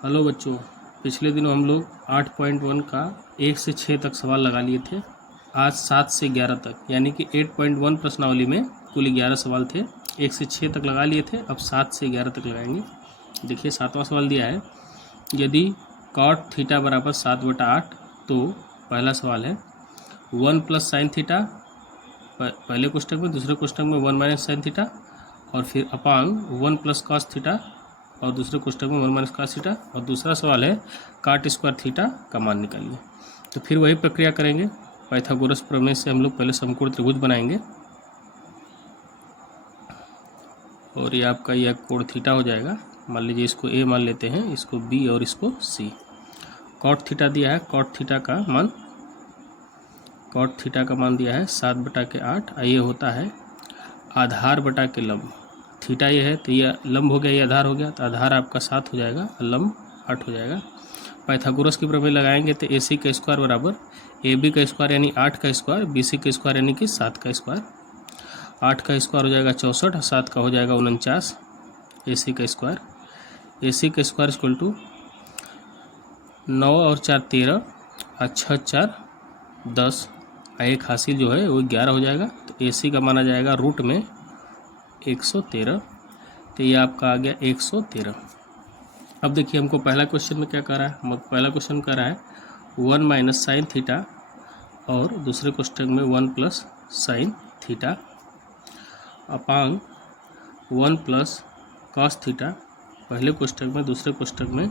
Hello बच्चों, पिछले दिनों हम लोग 8.1 का 1 से 6 तक सवाल लगा लिए थे। आज 7 से 11 तक, यानी कि 8.1 प्रश्नावली में कुल 11 सवाल थे। 1 से 6 तक लगा लिए थे, अब 7 से 11 तक लगाएंगे। देखिए 7वां सवाल दिया है, यदि cot थीटा बराबर 7/8, तो पहला सवाल है 1 प्लस साइन थीटा, पहले कोष्टक में, दूसरे कोष्टक में 1 माइनस साइन थीटा, और फिर अपांग 1 प्लस कॉस थीटा, और दूसरे कोष्टक में 1 माइनस कॉस थीटा, और दूसरा सवाल है काट स्क्वायर थीटा का मान निकालिए। तो फिर वही प्रक्रिया करेंगे। पाइथागोरस प्रमेय से हम लोग पहले समकोण त्रिभुज बनाएंगे, और ये आपका यह कोण थीटा हो जाएगा। मान लीजिए इसको ए मान लेते हैं, इसको बी और इसको सी। कॉट थीटा दिया है, कॉट थीटा का मान दिया है 7/8। ये होता है आधार बटा के लंब। थीटा ये है तो यह लंब हो गया, ये आधार हो गया, तो आधार आपका 7 हो जाएगा और लंब 8 हो जाएगा। पाइथागोरस की प्रमेय लगाएंगे तो AC का स्क्वायर बराबर AB का स्क्वायर यानी 8 का स्क्वायर, BC का स्क्वायर यानी कि 7 का स्क्वायर। 8 का स्क्वायर हो जाएगा 64, 7 का हो जाएगा 49। AC का स्क्वायर इक्वल टू 9 और 4 13, और 6 4 10, एक हासिल जो है वो 11 हो जाएगा। तो AC का माना जाएगा रूट में 113। तो ये आपका आ गया 113। अब देखिए हमको पहला क्वेश्चन में क्या कर रहा है, पहला क्वेश्चन कर रहा है 1 माइनस साइन थीटा, और दूसरे क्वेश्चन में 1 plus sine theta Apang 1 plus cos theta, पहले क्वेश्चन में, दूसरे क्वेश्चन में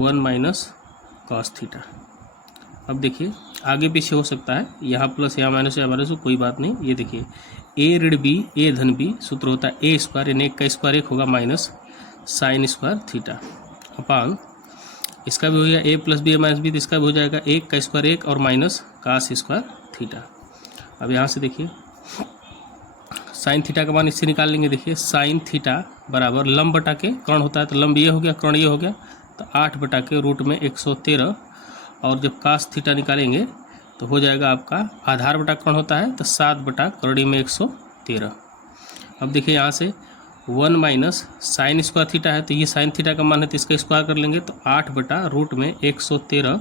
1 माइनस कॉस थीटा। अब देखिए आगे पीछे हो सकता है, यहाँ प्लस यहाँ माइनस या माइनस, कोई बात नहीं। ये देखिए ए ऋण बी ए धन बी, सूत्र होता है ए स्क्वायर, यानी 1 का स्क्वायर 1 होगा minus sine square theta Apang, इसका भी हो गया ए प्लस बी माइनस बी, तो इसका भी हो जाएगा 1 का स्क्वायर 1 और माइनस कास स्क्वायर थीटा। अब यहाँ से देखिए साइन थीटा का मान इससे निकाल लेंगे। देखिए साइन थीटा बराबर लंब बटा के कर्ण होता है, तो लंब ये हो गया, कर्ण ये हो गया, तो 8 बटा के रूट में 113, और जब कास थीटा निकालेंगे तो हो जाएगा आपका आधार बटा कर्ण होता है, तो 7 बटा कर्ण में 113। अब देखिए यहाँ से 1 माइनस साइन स्क्वायर थीटा है, तो ये साइन थीटा का मान है, तो इसका स्क्वायर कर लेंगे, तो 8 बटा रूट में 113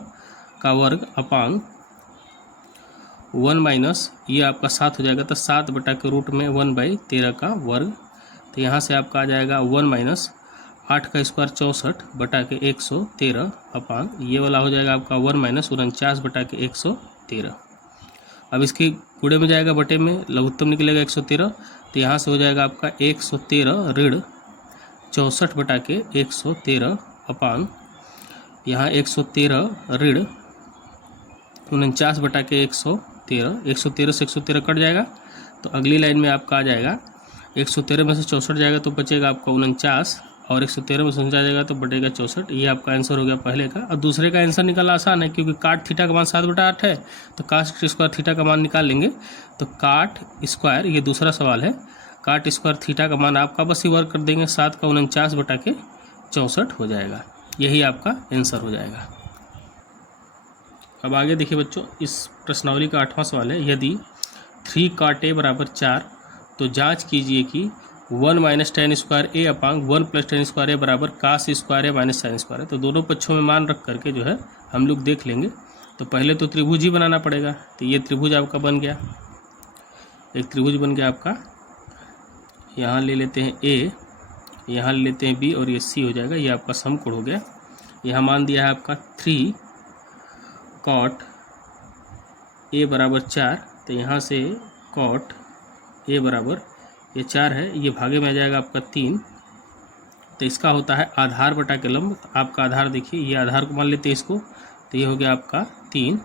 का वर्ग अपांग 1 माइनस ये आपका 7 हो जाएगा, तो 7 बटा के रूट में 1/13 का वर्ग। तो यहाँ से आपका आ जाएगा 1 माइनस 8 का स्क्वायर 64 बटा के 113 अपांग, ये वाला हो जाएगा आपका 1 माइनस 49 बटा के 113। अब इसके गुणे में जाएगा, बटे में लघुत्तम निकलेगा 113, तो यहाँ से हो जाएगा आपका 113 ऋण 64 बटा के 113 अपांग, यहाँ 113 ऋण 49 बटा के 113, 113 से 113 कट जाएगा, तो अगली लाइन में आपका आ जाएगा 113 में से 64 जाएगा तो बचेगा आपका 49, और 113 में से 49 जाएगा तो बटेगा 64। ये आपका आंसर हो गया पहले का। और दूसरे का आंसर निकालना आसान है, क्योंकि काट थीटा का मान 7/8 है, तो काट स्क्वायर थीटा का मान निकाल लेंगे। तो काट स्क्वायर, ये दूसरा सवाल है, काट स्क्वायर थीटा का मान आपका बस ही वर्क कर देंगे, 7 का 49 बटा के 64 हो जाएगा। यही आपका आंसर हो जाएगा। अब आगे देखिए बच्चों, इस प्रश्नावली का 8वां सवाल है, यदि 3 cot a बराबर 4, तो जांच कीजिए कि 1 माइनस टेन स्क्वायर ए अपांग 1 प्लस टेन स्क्वायर ए बराबर कास स्क्वायर ए माइनस साइन स्क्वायर है। तो दोनों पक्षों में मान रख करके जो है हम लोग देख लेंगे। तो पहले तो त्रिभुज ही बनाना पड़ेगा, तो ये त्रिभुज आपका बन गया, एक त्रिभुज बन गया आपका। यहाँ ले लेते हैं ए, यहाँ ले लेते हैं बी, और ये सी हो जाएगा। ये आपका समकोण हो गया। यहाँ मान दिया है आपका 3 cot a बराबर 4, तो यहाँ से cot a बराबर ये 4 है, ये भागे में आ जाएगा आपका 3, तो इसका होता है आधार बटा के लंब। आपका आधार देखिए, ये आधार को मान लेते हैं इसको, तो ये हो गया आपका 3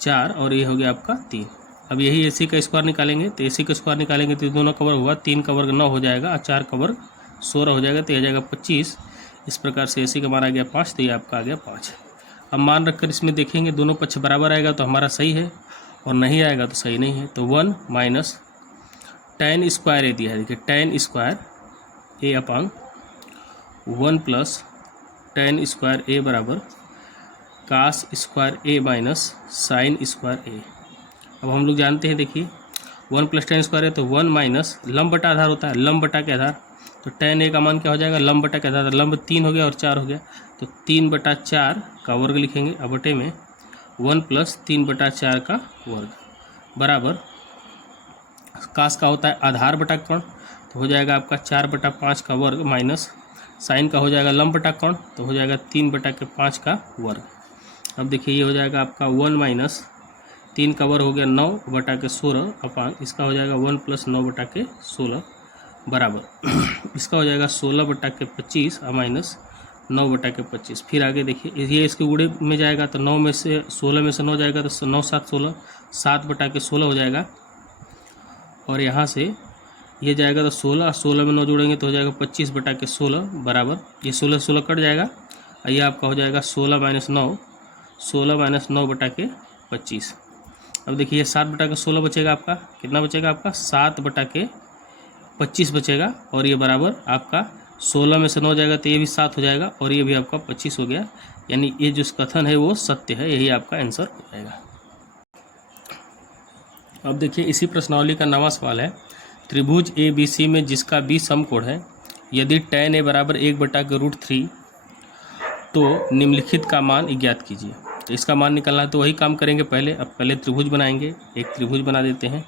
4, और ये हो गया आपका 3। अब यही AC का स्क्वायर निकालेंगे, तो AC का स्क्वायर निकालेंगे तो दोनों का वर्ग होगा, 3 का वर्ग 9 हो जाएगा, और 4 का वर्ग 16 हो जाएगा, तो यह जाएगा 25। इस प्रकार से AC का मान आ गया 5, तो ये आपका आ गया 5। अब मान रखकर इसमें देखेंगे, दोनों पक्ष बराबर आएगा तो हमारा सही है, और नहीं आएगा तो सही नहीं है। तो 1 माइनस टेन स्क्वायर ए दिया है, देखिए टेन स्क्वायर ए अपांग 1 प्लस टेन स्क्वायर ए बराबर कास स्क्वायर ए माइनस साइन स्क्वायर ए। अब हम लोग जानते हैं, देखिए 1 प्लस टेन स्क्वायर है, तो 1 माइनस लंब बटा आधार होता है, लंब बटा के आधार, तो tan a का मान क्या हो जाएगा, लंब बटा क्या था, लंब 3 हो गया और 4 हो गया, तो 3/4 का वर्ग लिखेंगे, अब बटे में 1 + 3/4 का वर्ग बराबर कास का होता है आधार बटा कोण, तो हो जाएगा आपका 4/5 का वर्ग माइनस साइन का हो जाएगा लंब बटा कोण, तो हो जाएगा 3/5 का वर्ग। अब देखिए ये हो जाएगा आपका 1 - 3 का वर्ग हो गया 9/16 अपान इसका हो जाएगा 1 + 9/16 बराबर इसका हो जाएगा 16/25 माइनस 9/25। फिर आगे देखिए ये इसके गुणे में जाएगा तो 9 में से 16 में से 9 जाएगा तो 9 × 7 = 16, 7/16 हो जाएगा। और यहाँ से ये जाएगा तो 16, 16 में 9 जोड़ेंगे तो हो जाएगा 25/16 बराबर ये 16 16 कट जाएगा, ये आपका हो जाएगा 16 - 9, 16 - 9/25। अब देखिए ये 7/16 बचेगा आपका, कितना बचेगा आपका 7/25 बचेगा, और ये बराबर आपका 16 में से 9 जाएगा तो ये भी 7 हो जाएगा और ये भी आपका 25 हो गया, यानी ये जो कथन है वो सत्य है, यही आपका आंसर हो जाएगा। अब देखिए इसी प्रश्नावली का नवा सवाल है, त्रिभुज ABC में जिसका B समकोण है, यदि tan A बराबर 1/√3 तो निम्नलिखित का मान ज्ञात कीजिए। तो इसका मान निकालना है तो वही काम करेंगे पहले। अब पहले त्रिभुज बनाएंगे, एक त्रिभुज बना देते हैं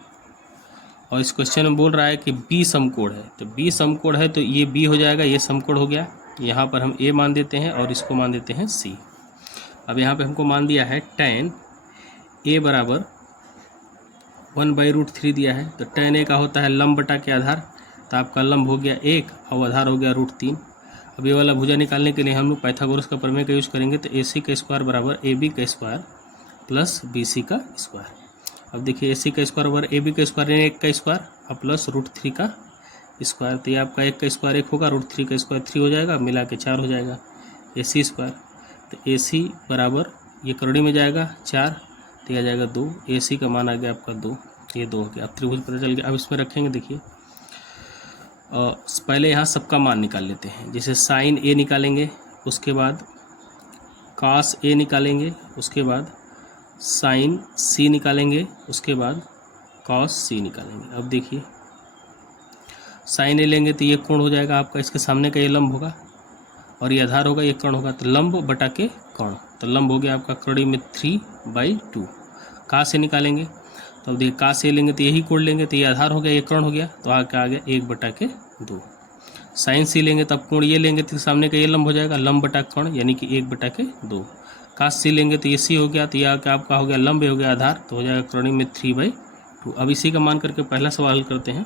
और इस क्वेश्चन में बोल रहा है कि B समकोण है, तो B समकोण है तो ये B हो जाएगा, ये समकोण हो गया, यहाँ पर हम A मान देते हैं और इसको मान देते हैं C। अब यहाँ पे हमको मान दिया है tan A बराबर 1/√3 दिया है, तो tan A का होता है लंब बटा के आधार, तो आपका लंब हो गया 1 और आधार हो गया √3। अब ये वाला भुजा निकालने के लिए हम लोग पाइथागोरस का प्रमेय का यूज़ करेंगे, तो AC का स्क्वायर बराबर AB का स्क्वायर प्लस BC का स्क्वायर। अब देखिए AC का स्क्वायर बराबर AB का स्क्वायर यानी 1 का स्क्वायर और प्लस √3 का स्क्वायर, तो ये आपका 1 का स्क्वायर 1 होगा, √3 का स्क्वायर 3 हो जाएगा, मिला के 4 हो जाएगा AC स्क्वायर। तो AC बराबर ये करोड़ी में जाएगा 4, तो यह आ जाएगा 2, AC का मान आ गया आपका 2, ये 2 हो गया। अब त्रिभुज पता चल गया। अब इसमें रखेंगे, देखिए पहले यहाँ सबका मान निकाल लेते हैं, जैसे साइन A निकालेंगे, उसके बाद cos A निकालेंगे, उसके बाद साइन C निकालेंगे, उसके बाद cos C निकालेंगे। अब देखिए साइन A लेंगे तो ये कोण हो जाएगा आपका, इसके सामने का ये लंब होगा और ये आधार होगा, ये कर्ण होगा, तो लंब बटा के कर्ण, तो लंब हो गया आपका करोड़ी में 3/2। cos A निकालेंगे तो अब देखिए cos A लेंगे तो यही कोण लेंगे, तो ये आधार हो गया, ये कर्ण हो गया, तो आगे आ गया 1/2। साइन C लेंगे तब कोण ये लेंगे तो सामने का ये लंब हो जाएगा, लंब बटा कर्ण यानी कि 1/2। cos C लेंगे तो ये C हो गया, तो यह आपका हो गया लंब, हो गया आधार, तो हो जाएगा करोड़ी में 3/2। अब इसी का मान करके पहला सवाल करते हैं।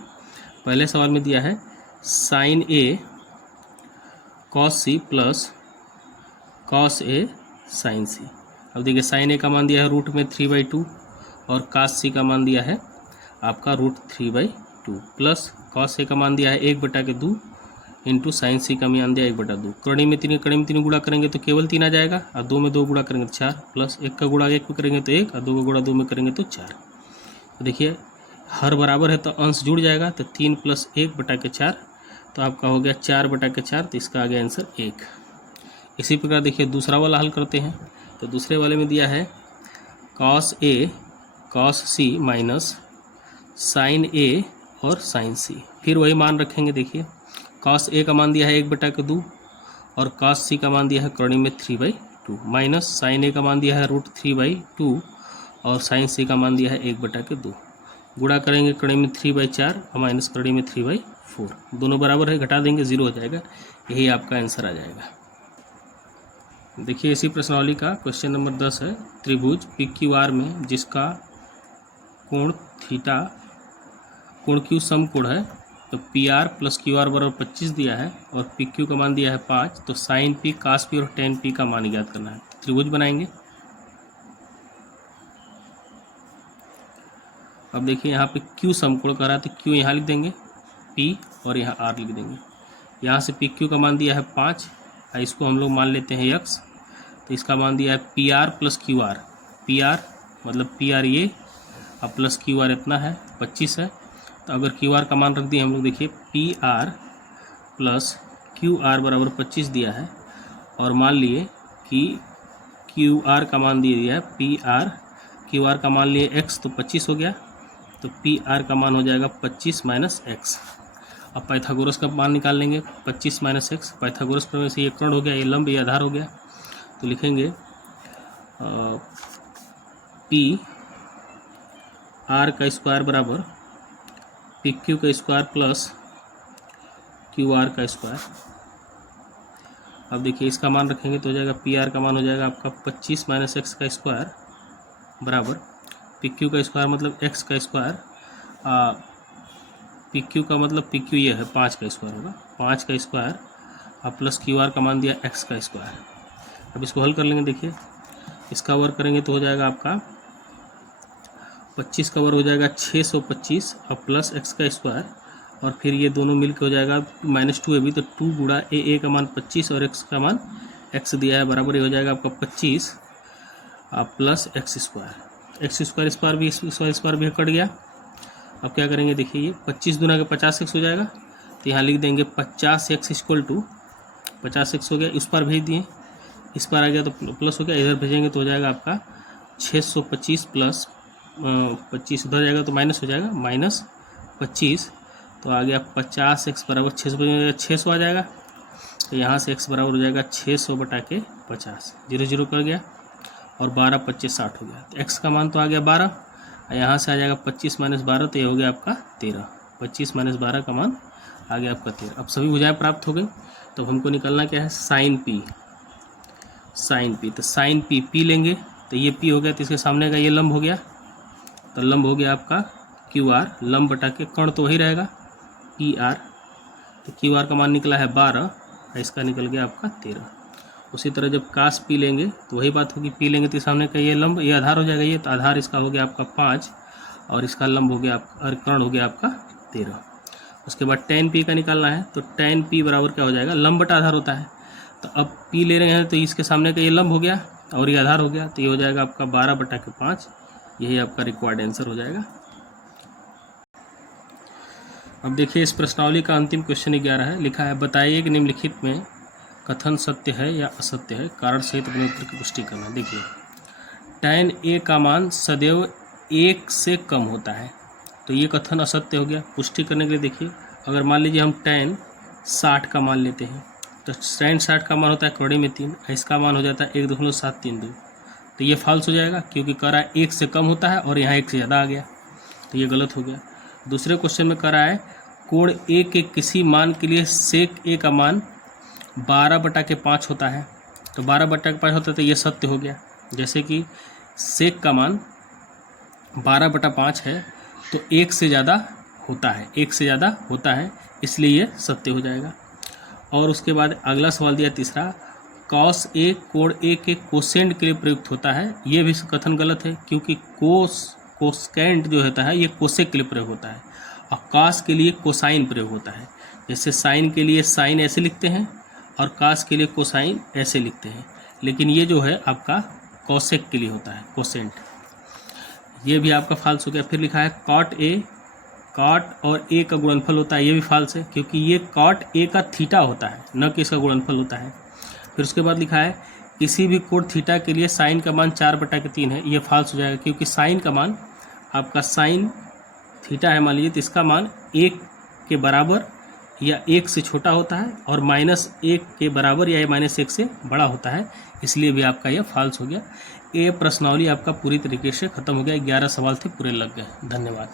पहले सवाल में दिया है sine A cos C plus cos A sine C। अब देखिए साइन A का मान दिया है √3/2 और cos C का मान दिया है आपका √3/2 प्लस cos A का मान दिया है 1/2 इंटू साइन C का मान दिया 1/2। कड़ी में 3 गुणा करेंगे तो केवल 3 आ जाएगा, और 2 में 2 गुणा करेंगे तो 4, प्लस 1 का गुणा 1 में करेंगे तो 1 और 2 का गुणा 2 में करेंगे तो 4। तो देखिए हर बराबर है तो अंश जुड़ जाएगा, तो 3 + 1/4, तो आपका हो गया 4/4, तो इसका आ गया आंसर 1। इसी प्रकार देखिए दूसरा वाला हल करते हैं। तो दूसरे वाले में दिया है cos A cos C minus sine A और साइन C। फिर वही मान रखेंगे, देखिए cos A का मान दिया है 1/2 और cos C का मान दिया है करोड़ी में 3/2 माइनस साइन A का मान दिया है √3/2 और साइन C का मान दिया है 1/2। गुणा करेंगे कड़ी में 3/4 और माइनस कड़ी में 3/4, दोनों बराबर है, घटा देंगे 0 हो जाएगा, यही आपका आंसर आ जाएगा। देखिए इसी प्रश्नावली का क्वेश्चन नंबर 10 है, त्रिभुज PQR में जिसका कोण थीटा कोण Q समकोण है, तो PR + QR बराबर 25 दिया है और PQ का मान दिया है 5, तो साइन P cos P और tan P का मान ज्ञात करना है। त्रिभुज बनाएंगे। अब देखिए यहाँ पे Q समकोण कह रहा है, तो Q यहाँ लिख देंगे P और यहाँ R लिख देंगे। यहाँ से PQ का मान दिया है 5, इसको हम लोग मान लेते हैं x, तो इसका मान दिया है PR + QR। PR मतलब PR ये और प्लस QR इतना है 25 है, तो अगर QR का मान रख दिए हम लोग, देखिए PR + QR बराबर 25 दिया है और मान लिए कि QR का मान दिया है PR, QR का मान लिए x, तो 25 हो गया, तो PR का मान हो जाएगा 25 - x। अब पाइथागोरस का मान निकाल लेंगे, 25 माइनस एक्स। पाइथागोरस प्रमेय से ये कर्ण हो गया, ये लंब, ये आधार हो गया। तो लिखेंगे पी आर का स्क्वायर बराबर पी क्यू का स्क्वायर प्लस क्यू आर का स्क्वायर। अब देखिए इसका मान रखेंगे तो हो जाएगा पी आर का मान हो जाएगा आपका 25 माइनस एक्स का स्क्वायर बराबर पी क्यू का स्क्वायर मतलब एक्स का स्क्वायर, पी क्यू का मतलब पी क्यू ये है 5 का स्क्वायर होगा, 5 का स्क्वायर अब प्लस क्यू आर का मान दिया एक्स का स्क्वायर। अब इसको हल कर लेंगे। देखिए इसका वर्ग करेंगे तो हो जाएगा आपका 25 का वर्ग हो जाएगा 625 और प्लस एक्स का स्क्वायर, और फिर ये दोनों मिलकर हो जाएगा -2 है भी, तो 2 गुणा ए का मान 25 और एक्स का मान एक्स दिया है बराबर ये हो जाएगा आपका 25 plus x square. X square इस बार भी कट गया। अब क्या करेंगे देखिए ये 25 दूना का 50x हो जाएगा, तो यहाँ लिख देंगे 50x इक्वल टू 50x हो गया, इस पर भेज दिए, इस पर आ गया तो प्लस हो गया, इधर भेजेंगे तो हो जाएगा आपका 625 प्लस 25 उधर जाएगा तो माइनस हो जाएगा -25, तो आ गया 50x बराबर 600 आ जाएगा। तो यहाँ से x बराबर हो जाएगा 600 बटा के 50, 0 0 कर गया और 12 25 60 हो गया। तो x का मान तो आ गया 12, यहाँ से आ जाएगा 25 माइनस 12, तो ये हो गया आपका 13। 25 माइनस 12 का मान आ गया आपका 13। अब सभी भुजाएं प्राप्त हो गई, तो हमको निकलना क्या है साइन पी। तो साइन पी लेंगे तो ये p हो गया, तो इसके सामने का ये लंब हो गया, तो लंब हो गया आपका क्यू आर, लंब बटा के कर्ण तो वही रहेगा पी आर, तो क्यू आर का मान निकला है 12, इसका निकल गया आपका 13। उसी तरह जब कास पी लेंगे तो वही बात होगी, पी लेंगे तो सामने का ये लंब, ये आधार हो जाएगा, ये तो आधार इसका हो गया आपका 5 और इसका लंब हो गया आपका, और कर्ण हो गया आपका 13। उसके बाद tan पी का निकालना है, तो tan पी बराबर क्या हो जाएगा, लंब बटा आधार होता है, तो अब पी ले रहे हैं तो इसके सामने का ये लंब हो गया और ये आधार हो गया, तो ये हो जाएगा आपका 12 बटा के 5, यही आपका रिक्वायर्ड आंसर हो जाएगा। अब देखिए इस प्रश्नावली का अंतिम क्वेश्चन 11 है, लिखा है बताइए कि निम्नलिखित में कथन सत्य है या असत्य है, कारण सहित अपने उत्तर की पुष्टि करना। देखिए tan a का मान सदैव 1 से कम होता है, तो ये कथन असत्य हो गया। पुष्टि करने के लिए देखिए अगर मान लीजिए हम tan 60 का मान लेते हैं, तो tan 60 का मान होता है कौड़ी में 3, इसका मान हो जाता है 1.732, तो ये फॉल्स हो जाएगा क्योंकि कह रहा है 1 से कम होता है और यहाँ 1 से ज़्यादा आ गया, तो ये गलत हो गया। दूसरे क्वेश्चन में कह रहा है कोण ए के किसी मान के लिए सेक ए का मान 12 बटा के 5 होता है, तो 12 बटा के 5 होता है, तो ये सत्य हो गया। जैसे कि सेक का मान 12 बटा 5 है तो 1 से ज़्यादा होता है, 1 से ज़्यादा होता है, इसलिए ये सत्य हो जाएगा। और उसके बाद अगला सवाल दिया तीसरा, कॉस ए कोण ए के कोसेंट के लिए प्रयुक्त होता है, ये भी कथन गलत है क्योंकि कोसेंट जो होता है ये कोसेक के लिए प्रयोग होता है और कास के लिए कोसाइन प्रयोग होता है। जैसे साइन के लिए साइन ऐसे लिखते हैं और कास के लिए कोसाइन ऐसे लिखते हैं, लेकिन ये जो है आपका कोसेक के लिए होता है, कोसेंट। ये भी आपका फाल्स हो गया। फिर लिखा है कॉट और ए का गुणनफल होता है, ये भी फाल्स है क्योंकि ये कॉट ए का थीटा होता है, न कि इसका गुणनफल होता है। फिर उसके बाद लिखा है किसी भी कोण थीटा के लिए साइन का मान 4 बटा के 3 है, ये फाल्स हो जाएगा क्योंकि साइन का मान आपका साइन थीटा है मान लीजिए, तो इसका मान 1 के बराबर या 1 से छोटा होता है और -1 के बराबर या -1 से बड़ा होता है, इसलिए भी आपका यह फाल्स हो गया। ये प्रश्नावली आपका पूरी तरीके से खत्म हो गया। 11 सवाल थे, पूरे लग गए। धन्यवाद।